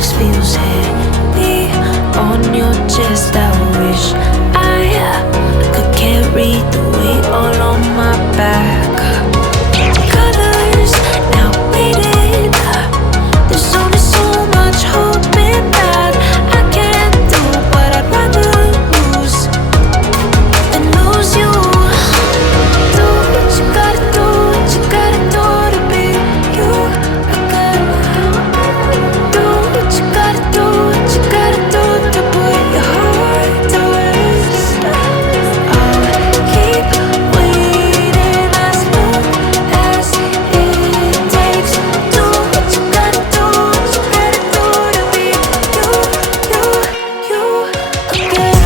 wax feels heavy on your chest. I wish I could carry the weight all on my back. Colors now faded. There's only so much hope in that. I can't do what I'd rather lose than lose you. Do what you gotta do, what you gotta do to be you again. Do what you gotta do, what you gotta do to put your heart to rest. I'll keep waiting as long as it takes. Do what you gotta do, what you gotta do to be you again.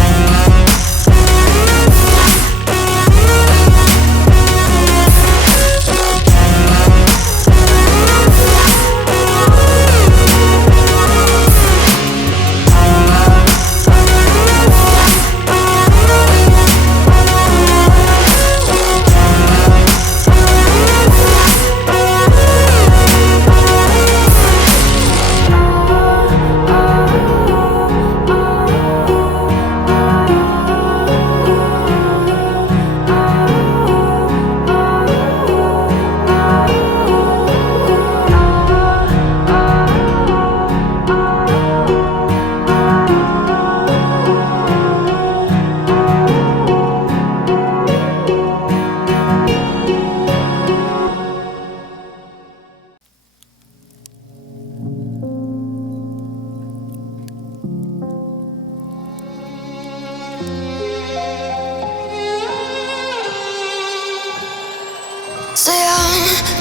Say I'm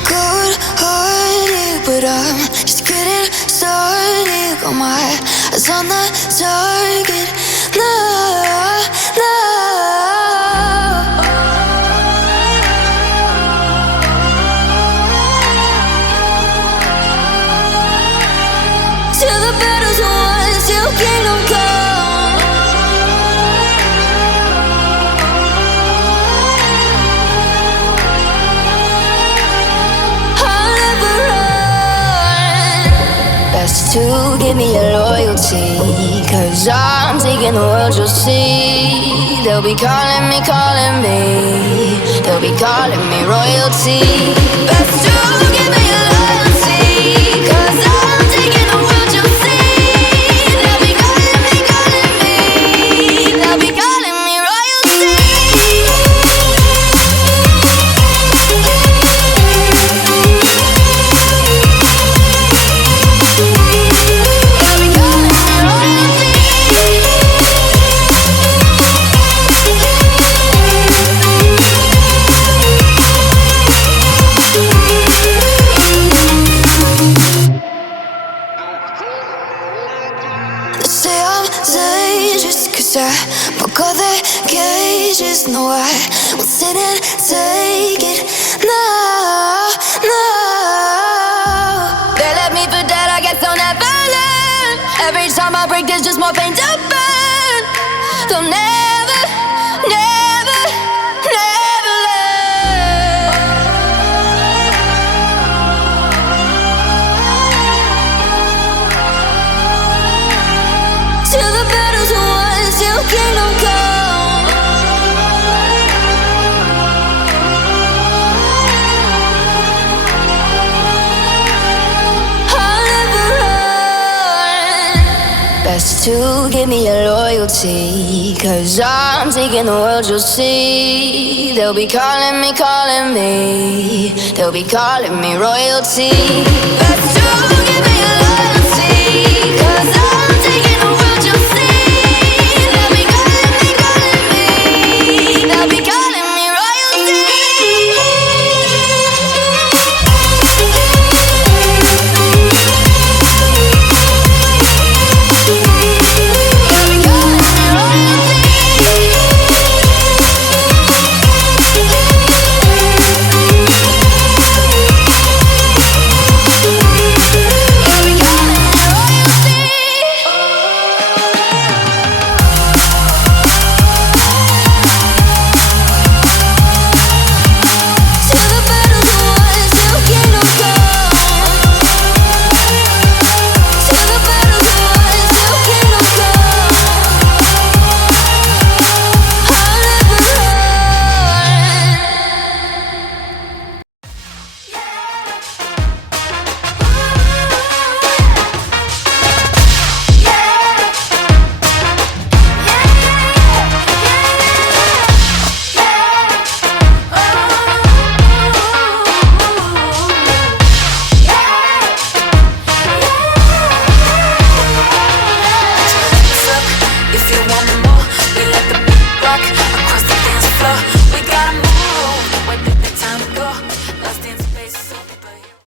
good-hearted, but I'm just getting started. Got my eyes on the target. No, no. Till the battle's won, till kingdom come. Best to give me your loyalty, 'cause I'm taking the world, you'll see. They'll be calling me, they'll be calling me royalty. Best to give me your loyalty, 'cause I'm taking the world, you'll see. They'll be calling me, they'll be calling me royalty. Say I'm dangerous, 'cause I broke all the cages. No, I won't sit and take it. No, no. They left me for dead, I guess I'll never learn. Every time I break, there's just more pain to burn. They'll never, never, never learn. Till the battle's won, till kingdom come. I'll never run. Best to give me your loyalty, 'cause I'm taking the world, you'll see. They'll be calling me, they'll be calling me royalty. Best to